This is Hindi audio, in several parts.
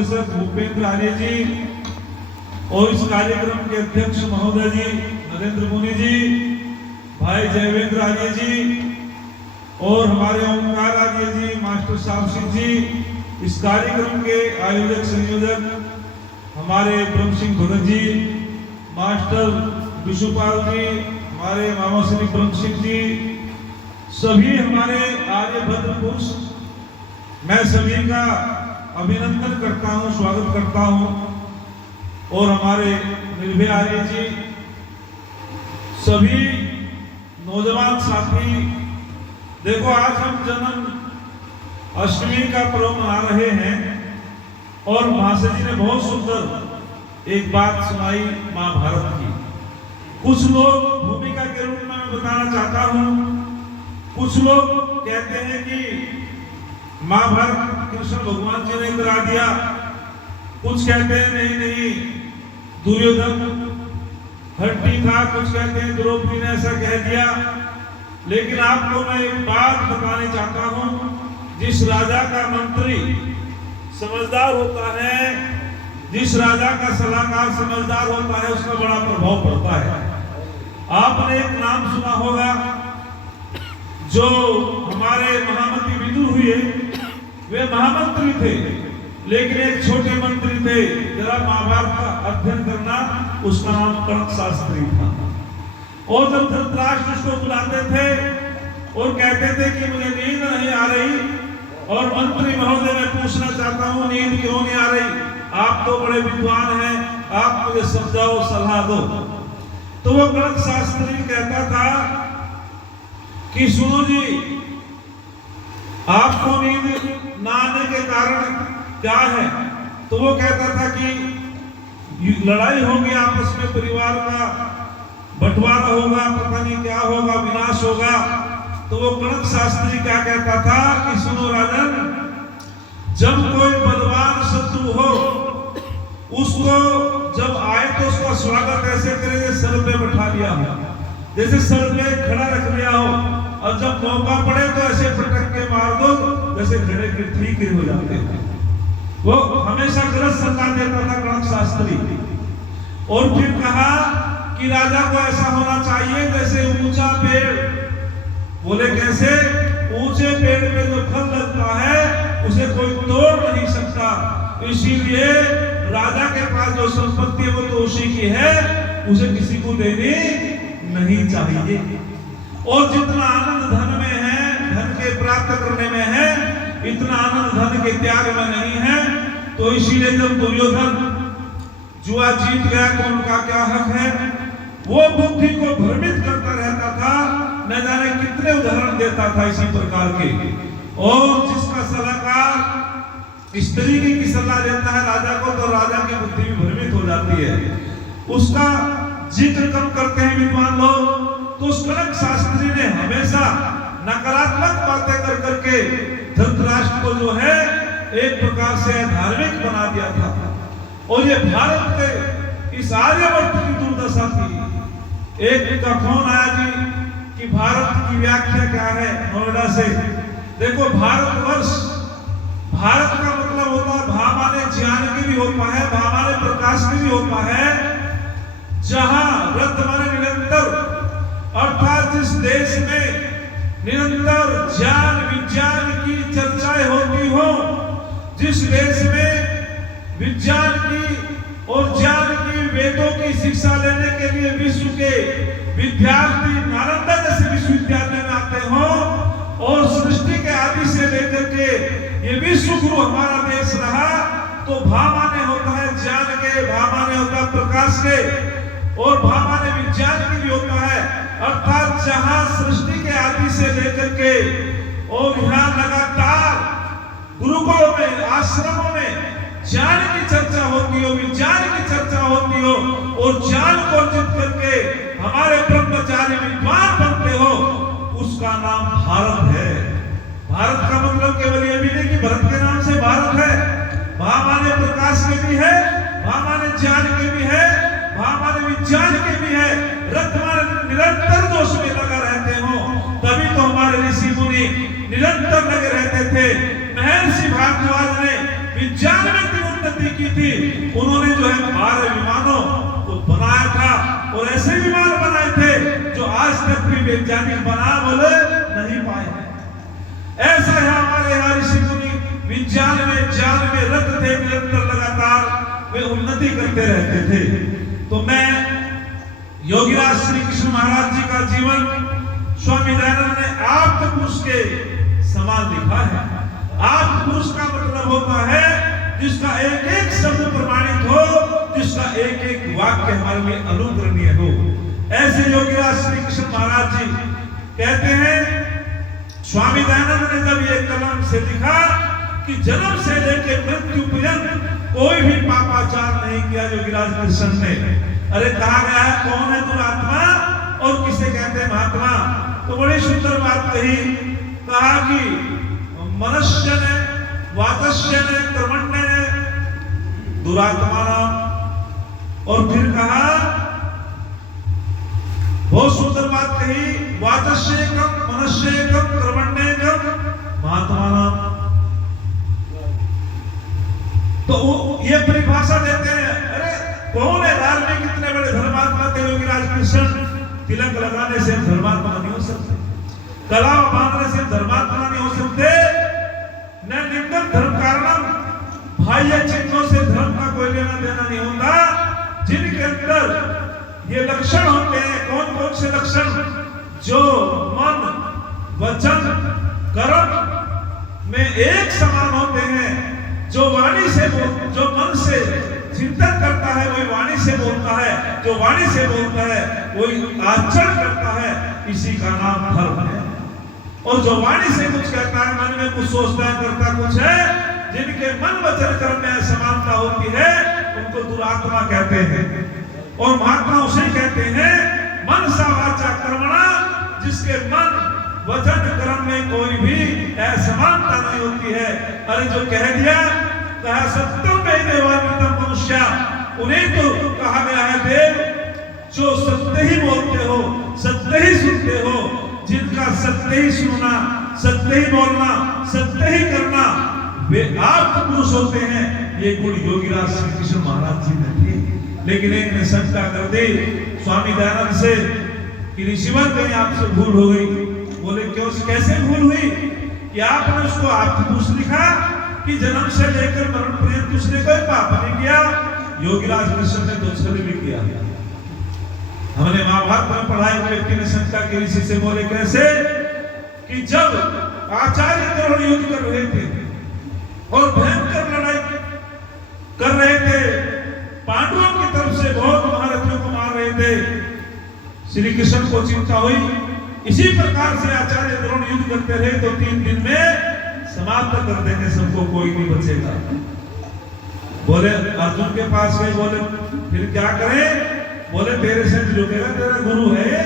महानिदेशक भूपेंद्र आर्य जी और इस कार्यक्रम के अध्यक्ष महोदय जी नरेंद्र मुनि जी, भाई जयवेंद्र आर्य जी और हमारे ओंकार आर्य जी, मास्टर साहब सिंह जी, इस कार्यक्रम के आयोजक संयोजक हमारे ब्रह्म सिंह भगत जी, मास्टर विशुपाल जी, हमारे मामा श्री ब्रह्म सिंह जी, सभी हमारे आर्यभद्र पुरुष, मैं सभी का अभिनंदन करता हूं, स्वागत करता हूं। और हमारे निर्भय आर्य जी, सभी नौजवान साथी, देखो आज हम जन्म अष्टमी का पर्व मना रहे हैं और महाशय जी ने बहुत सुंदर एक बात सुनाई महाभारत की। कुछ लोग भूमिका के रूप में मैं बताना चाहता हूं, कुछ लोग कहते हैं कि महाभारत कृष्ण भगवान जी ने करा दिया, कुछ कहते हैं नहीं नहीं दुर्योधन हट्टी था, कुछ कहते हैं द्रौपदी ने ऐसा कह दिया। लेकिन आपको मैं एक बात बताने चाहता हूं, जिस राजा का मंत्री समझदार होता है, जिस राजा का सलाहकार समझदार होता है, उसका बड़ा प्रभाव पड़ता है। आपने एक नाम सुना होगा, जो हमारे महामंत्री विदुर हुए, वे महामंत्री थे लेकिन एक छोटे मंत्री थे। जरा महाभारत का अध्ययन करना, उसका नाम कणक शास्त्री था। और जब धृतराष्ट्र उसको बुलाते थे और कहते थे कि मुझे नींद नहीं आ रही और मंत्री महोदय मैं पूछना चाहता हूं नींद क्यों नहीं आ रही, आप तो बड़े विद्वान हैं, आप मुझे समझाओ, सलाह दो। तो वो कणक शास्त्री कहता था कि सुनो जी, आपको नींद ना आने के कारण क्या है? तो वो कहता था कि लड़ाई होगी आपस में, परिवार का बंटवारा होगा, पता नहीं क्या होगा, विनाश होगा। तो वो कणक शास्त्री क्या कहता था कि सुनो राजन, जब कोई बलवान शत्रु हो, उसको जब आए तो उसका स्वागत ऐसे करे जैसे सर पे बैठा लिया हो, जैसे सर पे खड़ा रख लिया हो, और जब मौका पड़े तो ऐसे पटक के मार दो जैसे घड़े के ठीक हो जाते हैं। वो हमेशा गलत सलाह देता था कणक शास्त्री। और फिर कहा कि राजा को ऐसा होना चाहिए जैसे ऊंचा पेड़, बोले कैसे? ऊंचे पेड़ पे जो फल लगता है उसे कोई तोड़ नहीं सकता, इसीलिए राजा के पास जो संपत्ति है वो तो उसी की है, उसे किसी को देनी नहीं चाहिए। और जितना आनंद धन में है, धन के प्राप्त करने में है, इतना आनंद धन के त्याग में नहीं है। तो इसीलिए जब दुर्योधन जुआ जीत गया तो उनका क्या हक है, वो बुद्धि को भ्रमित करता रहता था, न जाने कितने उदाहरण देता था इसी प्रकार के। और जिसका सलाहकार इस तरीके की सलाह देता है राजा को, तो राजा की बुद्धि भी भ्रमित हो जाती है, उसका जिक्र कम करते हैं विद्वान लोग। तो उस कणक शास्त्री ने हमेशा नकारात्मक बातें कर करके धृतराष्ट्र को जो है एक प्रकार से धार्मिक बना दिया था। और ये भारत के इस आर्यवर्त की दुर्दशा थी। एक का फोन आया जी कि भारत की व्याख्या क्या है नोएडा से। देखो भारतवर्ष, भारत का मतलब होता है भा माने ज्ञान की भी होता है, भा माने प्रकाश की भी होता है, जहां रत माने निरंतर, अर्थात जिस देश में निरंतर ज्ञान विज्ञान की चर्चाएं होती हो, जिस देश में विज्ञान की और ज्ञान की, वेदों की शिक्षा लेने के लिए विश्व के विद्यार्थी नालंदा जैसे विश्वविद्यालय में आते हो, और सृष्टि के आदि से लेकर के ये विश्व गुरु हमारा देश रहा, तो भा माने होता है ज्ञान के, भा माने होता है प्रकाश के, और भा माने विज्ञान की भी होता है। अर्थात जहां सृष्टि के आदि से लेकर के और यहाँ लगातार गुरुकुलों में, आश्रमों में ज्ञान की चर्चा होती हो, विज्ञान की चर्चा होती हो, और ज्ञान को अर्जित करके हमारे ब्रह्मचारी विद्वान बनते हो, उसका नाम भारत है। भारत का मतलब केवल ये भी नहीं कि भरत के नाम से भारत है, भा माने प्रकाश के भी है, भा माने ज्ञान के भी है, भा माने विज्ञान के भी है, रत माने निरंतर जो उसमें लगा रहते हो, तभी तो हमारे ऋषि मुनि निरंतर लगे रहते थे। महर्षि भारद्वाज ने विज्ञान में उन्नति की थी, उन्होंने जो है 12 विमानों को बनाया था और ऐसे विमान बनाए थे जो आज तक भी वैज्ञानिक बना बोले नहीं पाए हैं। ऐसा है हमारे यहाँ ऋषि मुनि विज्ञान में ज्ञान में रत थे, निरंतर लगातार वे उन्नति करते रहते थे। तो मैं योगीराज श्री कृष्ण महाराज जी का जीवन स्वामी दयानंद ने आप पुरुष के समान लिखा है। आप पुरुष का मतलब होता है जिसका एक एक शब्द प्रमाणित हो, जिसका एक एक वाक्य हमारे लिए अनुकरणीय हो। ऐसे योगीराज श्री कृष्ण महाराज जी कहते हैं, स्वामी दयानंद ने जब ये कलम से लिखा कि जन्म से लेकर मृत्यु पर्यंत कोई भी पापाचार नहीं किया योगीराज कृष्ण ने। अरे कहा गया है कौन है दुरात्मा और किसे कहते हैं महात्मा? तो बड़ी सुंदर बात कही, कहा कि मनुष्य ने वातस्य ने कर्मण्य ने दुरात्मा नाम। और फिर कहा बहुत सुंदर बात कही, वातस्य कम मनुष्य कम कर्मण्य कम महात्मा नाम। तो ये परिभाषा देते हैं, अरे कौन है धार्मिक कितने बड़े धर्मात्मा थे योगीराज कृष्ण? तिलक लगाने से धर्मात्मा नहीं हो सकते, कला बांधने से धर्मात्मा नहीं हो सकते, न निम्न धर्म कारणम बाह्य चिन्हों से धर्म का कोई लेना देना नहीं होता। जिनके अंदर ये लक्षण होते हैं, कौन कौन से लक्षण? जो मन वचन कर्म में एक समान होते हैं, जो वाणी से जो मन से चिंतन करता है वही वाणी से बोलता है, जो वाणी से बोलता है वही आचरण करता है, इसी का नाम धर्म है। और जो वाणी से कुछ कहता है, मन में कुछ सोचता है करता कुछ है, जिनके मन वचन कर्म में समानता होती है उनको दुरात्मा कहते हैं। और महात्मा उसे कहते हैं मन सा वाचा कर्मणा, जिसके मन वचन कर्म में कोई भी असमानता नहीं होती है। अरे जो कह दिया, कहा सत्यम में देवानितम मनुष्य, उन्हें तो कहा गया है देव जो सत्य ही बोलते हो, सत्य ही सुनते हो, जिनका सत्य ही सुनना, सत्य ही बोलना, सत्य ही करना, वे आप पुरुष होते हैं। ये गुण योगीराज श्री कृष्ण महाराज जी में थे। लेकिन एक ने शंका कर दी स्वामी दयानंद से कि ऋषिवर कहीं आपसे भूल हो गई। बोले क्यों, कैसे भूल हुई? कि आपने उसको आप पुरुष लिखा कि जन्म से लेकर मरण पर्यंत उसने कोई पाप नहीं किया। योगीराज कृष्ण ने तो छल भी किया। हमने महाभारत में पढ़ा, एक व्यक्ति ने शंका की ऋषि से, बोले कैसे? कि जब आचार्य द्रोण युद्ध कर रहे थे और भयंकर लड़ाई कर रहे थे, पांडवों की तरफ से बहुत महारथियों को मार रहे थे, श्री कृष्ण को चिंता हुई। इसी प्रकार से आचार्य द्रोण युद्ध करते रहे तो 3 दिन में समाप्त कर देंगे सबको, कोई नहीं बचेगा। बोले अर्जुन के पास गए, बोले फिर क्या करें? बोले तेरे से झुकेगा, तेरा गुरु है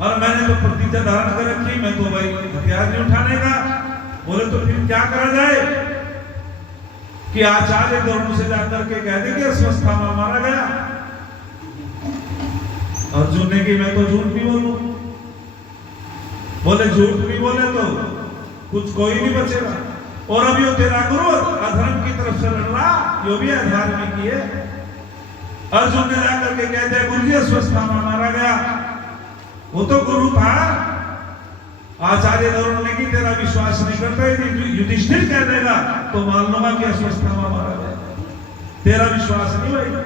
और मैंने तो प्रतिज्ञा धारण कर रखी, मैं तो भाई हथियार नहीं उठाने का। बोले तो फिर क्या करा जाए? कि आचार्य द्रोण से जाकर के कह दे कि अश्वत्थामा मारा गया। अर्जुन ने कि मैं तो झूठ नहीं बोलूं। बोले झूठ नहीं बोले तो कुछ कोई नहीं बचेगा। और अब यो तेरा गुरु अधर्म की तरफ से लड़ रहा, यो भी अधार्मिक ही है। अर्जुन ने जाकर के कह दिया गुरु जी अश्वत्थामा मारा गया। वो तो गुरु था। आचार्य द्रोण ने कि तेरा विश्वास नहीं करता, यदि युधिष्ठिर कह देगा तो मान लूंगा कि अश्वत्थामा मारा गया। तेरा विश्वास नहीं होगा।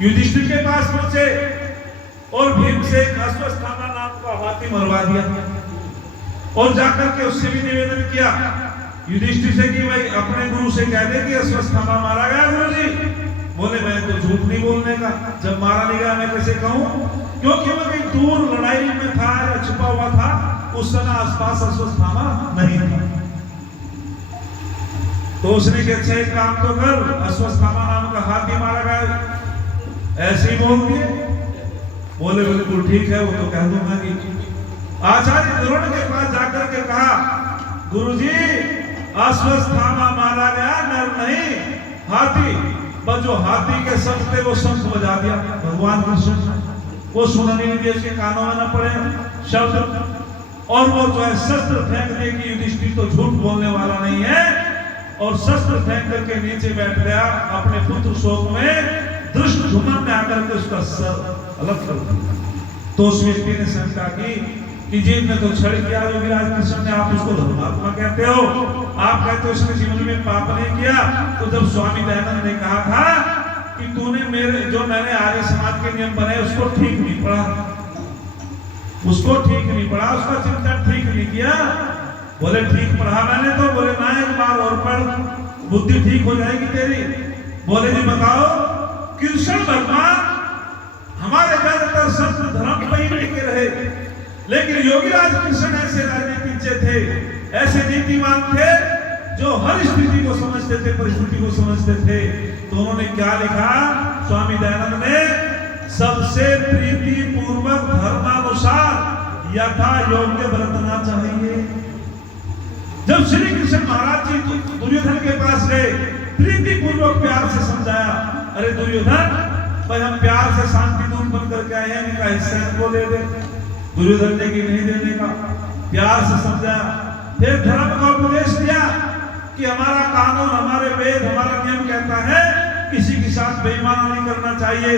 युधिष्ठिर के पास पहुंचे और भीम से अश्वत्थामा नाम का हाथी मरवा दिया और जाकर के उससे भी निवेदन किया युधिष्ठिर से कि भाई अपने गुरु से कह दे कि अश्वत्थामा मारा गया गुरु जी। बोले मैं तो झूठ नहीं बोलने का, जब मारा नहीं गया मैं कैसे कहूं? क्योंकि मैं कहीं दूर लड़ाई में था या छुपा हुआ था, उस समय आसपास अश्वत्थामा नहीं था। तो उसने कहा अच्छा एक काम तो कर, अश्वत्थामा नाम का हाथी मारा गया ऐसे ही बोल दिए। बोले बिल्कुल ठीक है, वो तो कह दूंगा कि। आचार्य द्रोण के पास जाकर के कहा गुरुजी अश्वत्थामा मारा गया, नर नहीं हाथी। बस जो हाथी के शब्द थे वो शब्द बजा दिया भगवान कृष्ण, वो सुनने नहीं दिया, उसके कानों में न पड़े शब्द। और वो जो है शस्त्र फेंकने की युधिष्ठिर तो झूठ बोलने वाला नहीं है, और शस्त्र फेंक करके नीचे बैठ गया। अपने पुत्र शोक में दुष्ट धुमन में आकर के उसका सर अलग कर दिया। तो उस व्यक्ति ने शंका की कि जी ने तो छड़ किया योगीराज कृष्ण ने, आप उसको धर्मात्मा कहते हो, आप कहते हो उसने जीवन में पाप नहीं किया। तो जब स्वामी दयानंद ने कहा था कि तूने मैंने आर्य समाज के नियम बनाए उसको ठीक नहीं पढ़ा, उसको ठीक नहीं पढ़ा, उसका चिंतन ठीक नहीं किया। बोले ठीक पढ़ा मैंने तो। बोले ना एक बार और पढ़, बुद्धि ठीक हो जाएगी तेरी। बोले जी बताओ। कृष्ण भगवान हमारे ज्यादातर संत धर्म पर ही टिके रहे, लेकिन योगीराज कृष्ण ऐसे राजनीतिज्ञ थे, ऐसे नीतिमान थे जो हर स्थिति को समझते थे, परिस्थिति को समझते थे। तो उन्होंने क्या लिखा स्वामी दयानंद ने, सबसे प्रीति पूर्वक धर्मानुसार यथा योग्य बरतना चाहिए। जब श्री कृष्ण महाराज जी दुर्योधन के पास गए, प्रीति पूर्वक प्यार से समझाया, अरे दुर्योधन भाई हम प्यार से शांति दूत बन करके आए हैं, इनका हिस्सा इनको दे दे। दुर्योधन ने कि नहीं देने का, प्यार से समझाया। फिर धर्म का उपदेश दिया कि हमारा कानून, हमारे वेद, हमारा नियम कहता है किसी के साथ बेईमानी नहीं करना चाहिए।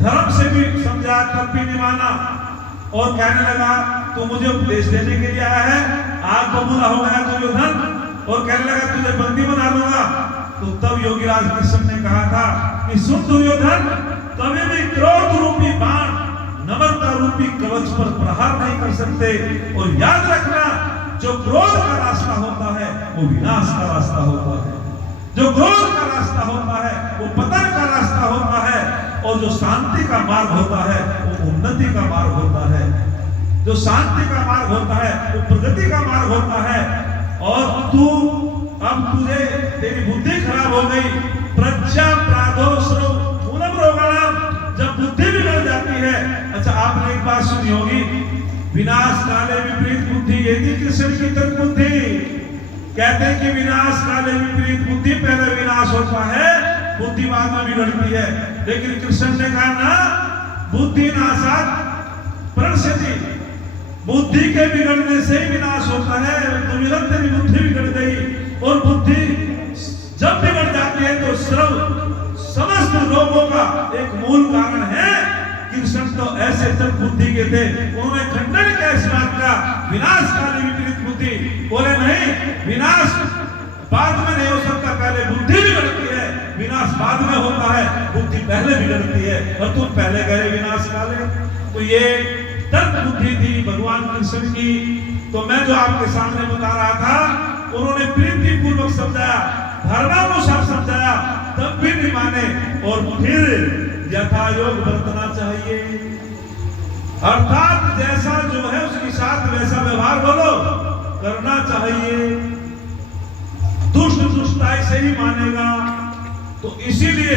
धर्म से भी समझाया तब भी नहीं माना, और कहने लगा तू मुझे उपदेश देने के लिए आया है, आग बबूला हो गया दुर्योधन, और कहने लगा तुझे बंदी बना लूंगा। तो तब योगीराज कृष्ण ने कहा था कि सुन दुर्योधन, कभी भी क्रोध रूपी बाण नम्रता रूपी कवच पर प्रहार नहीं कर सकते, और याद रखना जो क्रोध का रास्ता होता है वो विनाश का रास्ता होता है, जो क्रोध का रास्ता होता है वो पतन का रास्ता होता है, और जो शांति का मार्ग होता है वो उन्नति का मार्ग होता है, जो शांति का मार्ग होता है वो प्रगति का मार्ग होता है। और तू अब तुझे तेरी बुद्धि खराब हो गई, प्रज्ञा प्रादोषरो मूलम रोगाणाम, जब बुद्धि बिगड़ जाती है। अच्छा आपने एक बात सुनी होगी, विनाश काले विपरीत बुद्धि, ये थी कृष्ण की तर्क बुद्धि। कहते हैं कि विनाश काले विपरीत बुद्धि, पहले विनाश होता है, बुद्धि बाद में बिगड़ती है। लेकिन कृष्ण ने कहा ना, बुद्धि नाशात् प्रणश्यति, बुद्धि के बिगड़ने से ही विनाश होता है। दुर्योधन तेरी बुद्धि बिगड़ गई, और बुद्धि जब बिगड़ जाती है तो समस्त रोगों का एक मूल कारण है। कृष्ण तो ऐसे तक बुद्धि के थे, उन्होंने खंडन किया इस बात का, विनाश काले विपरीत बुद्धि। बोले नहीं, विनाश बाद में नहीं हो सकता, पहले बुद्धि बिगड़ती है, विनाश बाद में होता है, बुद्धि पहले बिगड़ती है, और तुम पहले गए विनाश काले। तो ये तर्क बुद्धि थी भगवान कृष्ण की। तो मैं जो आपके सामने बता रहा था, उन्होंने प्रीति पूर्वक समझाया, धर्मानुसार समझाया, तब भी नहीं माने, और फिर यथा योग बरतना चाहिए, अर्थात जैसा जो है उसके साथ वैसा व्यवहार बोलो करना चाहिए। दुष्ट दुष्टाई से ही मानेगा। तो इसीलिए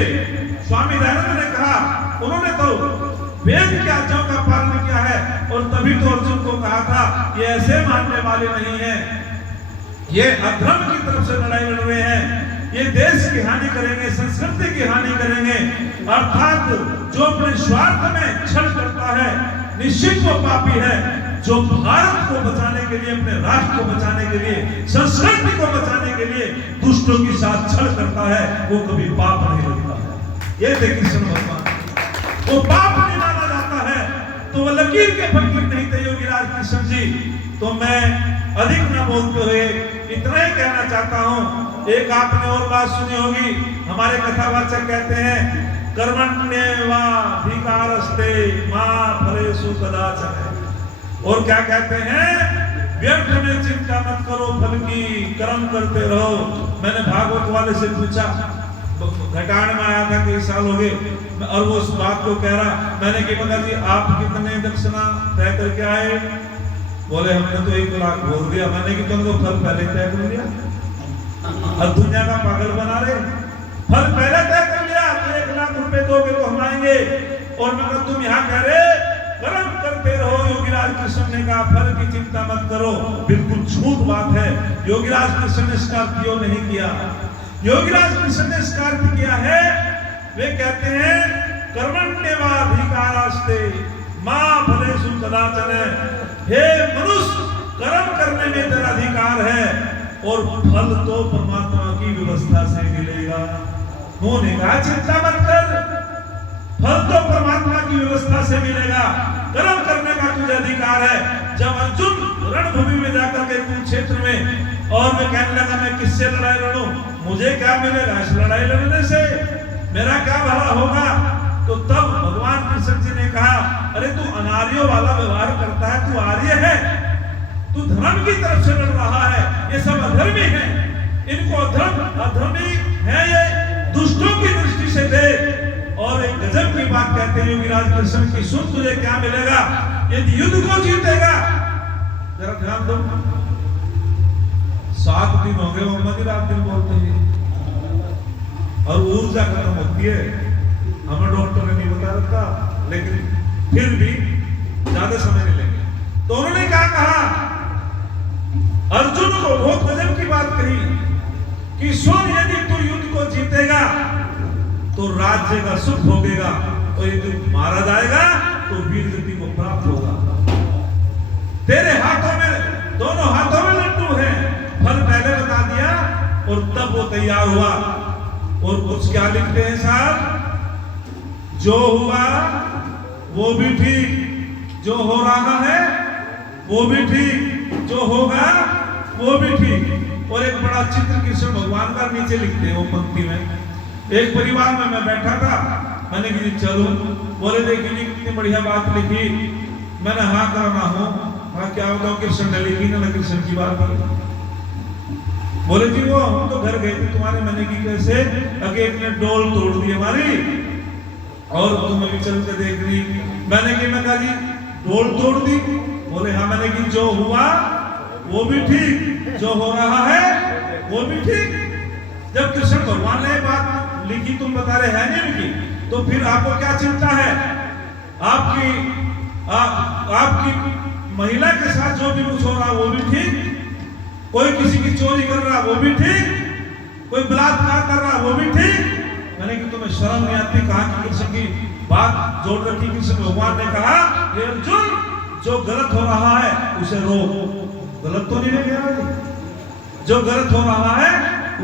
स्वामी दयानंद ने कहा, उन्होंने तो वेद की आज्ञाओं का पालन किया है, और तभी तो अर्जुन को कहा था ये ऐसे मानने वाले नहीं है, ये अधर्म की तरफ से लड़ाई लड़ रहे हैं, ये देश की हानि करेंगे, संस्कृति की हानि करेंगे। अर्थात जो अपने स्वार्थ में छल करता है निश्चित वो पापी है। जो भारत को बचाने के लिए, अपने राष्ट्र को बचाने के लिए, संस्कृति को बचाने के लिए दुष्टों के साथ छल करता है, वो कभी पाप नहीं लगता है। ये थे कृष्ण भगवान, वो पाप नहीं माना जाता है। तो वो लकीर के फकीर नहीं थे योगीराज कृष्ण जी। तो मैं अधिक न बोलते हुए इतना ही कहना चाहता हूँ। एक आपने और बात सुनी होगी, हमारे कथावाचक कहते हैं कर्मण्येवाधिकारस्ते मा फलेषु कदाचन, और क्या कहते हैं, व्यर्थ में चिंता मत करो फल की, कर्म करते रहो। मैंने भागवत वाले से पूछा, घटान में आया था कई साल हो गए, और वो उस बात को कह रहा, मैंने कहा मगर जी आप कितने दक्षिणा तय करके आए? बोले हमने तो 1 लाख बोल दिया। मैंने कि तुमको फल पहले तय कर लिया, और दुनिया का पागल बना रहे, फल पहले तय कर लिया, तो 1 लाख रुपए दोगे तो हम आएंगे, और मगर तुम यहाँ कह रहे कर्म करते रहो। योगीराज कृष्ण ने कहा फल की चिंता मत करो, बिल्कुल झूठ बात है। योगीराज कृष्ण ने स्कॉर्पियो नहीं किया, योगीराज कृष्ण ने स्कॉर्पियो किया है। वे कहते हैं कर्मण्येवाधिकारस्ते मा फलेषु कदाचन, हे मनुष्य कर्म करने में तेरा अधिकार है, और फल तो परमात्मा की व्यवस्था से मिलेगा। उन्होंने कहा चिंता मत कर, फल तो परमात्मा की व्यवस्था से मिलेगा, कर्म करने का तुझे अधिकार है। जब अर्जुन रणभूमि में जाकर के कुरुक्षेत्र में और मैं कहने लगा मैं किससे लड़ाई लड़ूं, मुझे क्या मिलेगा इस लड़ाई लड़ने से, मेरा क्या भला होगा, तो तब भगवान कृष्ण जी ने कहा अरे तू अनार्यों वाला व्यवहार करता है, तू आर्य है, तू धर्म की तरफ से लड़ रहा है, ये सब अधर्मी है, इनको अधर्मी है ये, दुष्टों की दृष्टि से दे। और एक गजब की बात कहते हैं योगीराज कृष्ण की, सुन तुझे क्या मिलेगा यदि युद्ध को जीतेगा। जरा ध्यान दो, 7 दिन हो गए मोहम्मद रात दिन बोलते हैं और ऊर्जा खत्म होती है, हमें डॉक्टर ने नहीं बता रखा, लेकिन फिर भी ज्यादा समय नहीं लेंगे। तो उन्होंने क्या कहा, अर्जुन को बहुत गजब की बात कही कि सुन यदि तू युद्ध को जीतेगा तो राज्य का सुख भोगेगा, और यदि मारा जाएगा तो वीर गति को प्राप्त होगा। तेरे हाथों में, दोनों हाथों में लड्डू है, फल पहले बता दिया और तब वो तैयार हुआ। और कुछ क्या लिखते हैं साहब, जो हुआ वो भी ठीक, जो हो रहा है वो भी ठीक, जो होगा वो भी ठीक। और एक बड़ा चित्र कृष्ण भगवान का नीचे लिखते हैं वो पंक्ति में। एक परिवार में मैं बैठा था, मैंने कि चलो, बोले देखिए कितनी बढ़िया बात लिखी, मैंने हाँ करना हूँ, हाँ क्या होगा, कृष्ण ने लिखी ना, कृष्ण की बात बोले जी वो हम तो घर गए थे तुम्हारे, मैंने की कैसे, अगे एक ने डोल तोड़ दी हमारी और तुम्हें भी चल के देख ली, मैंने की मैं कहा जी डोल तोड़ दी, बोले हाँ, मैंने की जो हुआ वो भी ठीक, जो हो रहा है वो भी ठीक। जब कृष्ण भगवान ने बात लिखी तुम बता रहे हैं नहीं लिखी, तो फिर आपको क्या चिंता है, आपकी महिला के साथ जो भी कुछ हो रहा वो भी ठीक, कोई किसी की चोरी कर रहा वो भी ठीक, कोई बलात्कार कर रहा वो भी ठीक। मैंने कि तुम्हें शर्म नहीं आती, कहा कि कृष्ण की बात जोड़ रखी। कृष्ण भगवान ने कहा अर्जुन जो गलत हो रहा है उसे रोक, गलत तो नहीं गया, जो गलत हो रहा है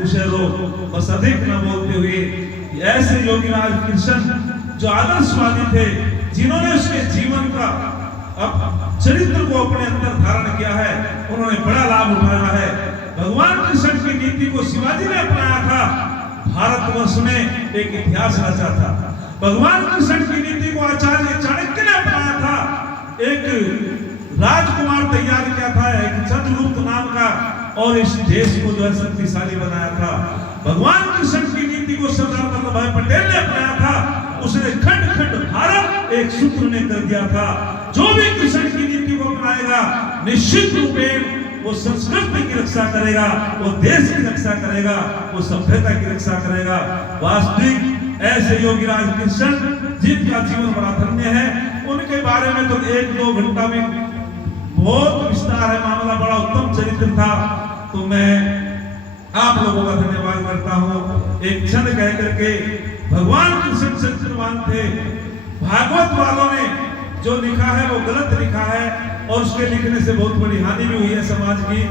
उसे रोक, बस अधिक न बोलते हुए। ऐसे योगीराज कृष्ण जो आदर्शवादी थे, जिन्होंने उसके जीवन का चरित्र को अपने अंदर धारण किया है, उन्होंने बड़ा लाभ उठाया है। भगवान कृष्ण की नीति को शिवाजी ने अपनाया था, भारतवर्ष में एक इतिहास रचा था। भगवान कृष्ण की नीति को आचार्य चाणक्य ने अपनाया था, एक राजकुमार तैयार किया था, एक चंद्रगुप्त नाम का, और इस देश को जो है शक्तिशाली बनाया था। भगवान कृष्ण की नीति को सरदार वल्लभ भाई पटेल ने अपनाया था, उसने खंड खंड भारत एक सूत्र में कर दिया था। जो भी कृष्ण की नीति को अपनाएगा निश्चित रूपेण वो संस्कृति की रक्षा करेगा, वो देश की रक्षा करेगा, वो सभ्यता की रक्षा करेगा। वास्तविक ऐसे योगीराज कृष्ण जिनका जीवन बड़ा धन्य है, उनके बारे में तो 1-2 घंटा में बहुत विस्तार है, मामला बड़ा उत्तम चरित्र था। तो मैं आप लोगों का धन्यवाद करता हूँ। एक क्षण कह करके भगवान कृष्ण चरित्रवान थे। भागवत वालों ने जो लिखा है वो गलत लिखा है, और उसके लिखने से बहुत बड़ी हानि भी हुई है समाज की।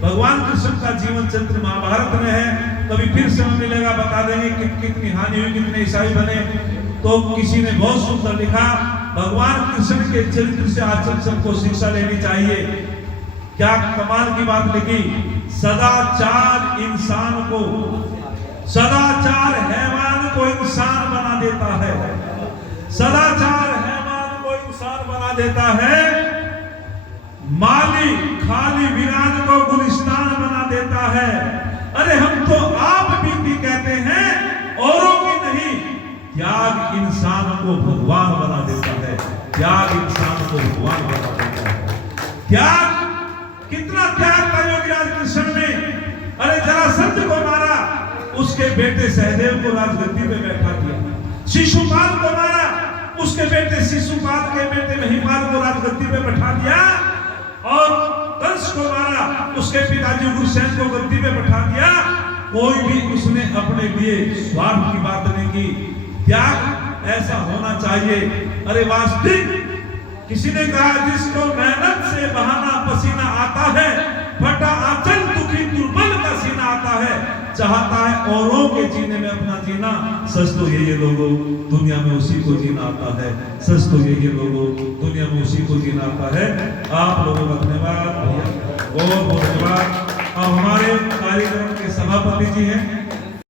भगवान कृष्ण का जीवन चरित्र महाभारत में है, कभी फिर समय मिलेगा बता देंगे कि कितनी हानि हुई, कितने ईसाई बने। तो किसी ने बहुत सुंदर लिखा, भगवान कृष्ण के चरित्र से आचरण सबको शिक्षा लेनी चाहिए। क्या कमाल की बात लिखी, सदाचार इंसान को, सदाचार हैवान को इंसान बना देता है, सदाचार हैवान को इंसान बना देता है, माली खाली वीरान को गुलिस्तान बना देता है। अरे हम तो आप बीती कहते हैं, औरों की नहीं। त्याग इंसान को भगवान बना देता है, त्याग इंसान को भगवान बना देता है। त्याग, कितना त्याग था योगीराज कृष्ण में। अरे जरासंध को मारा, उसके बेटे सहदेव को राजगद्दी पे बैठा दिया। शिशुपाल को मारा, उसके बेटे शिशुपाल के बेटे महिपाल को राजगद्दी पे बैठा दिया। और कंस को मारा, उसके पिताजी उग्रसेन को गद्दी पे बैठा दिया। कोई भी उसने अपने लिए स्वार्थ की बात नहीं की। त्याग ऐसा होना चाहिए। अरे वास्तविक किसी ने कहा, जिसको मेहनत से बहाना पसीना आता है, फटा आंचल दुखी दुर्बल चाहता है औरों के जीने में अपना जीना। सच तो ये लोगों दुनिया में उसी को जीना आता है, सच तो ये लोगों दुनिया में उसी को जीना आता है। आप लोगों का धन्यवाद भैया, बहुत बहुत धन्यवाद। अब हमारे कार्यक्रम के सभापति जी हैं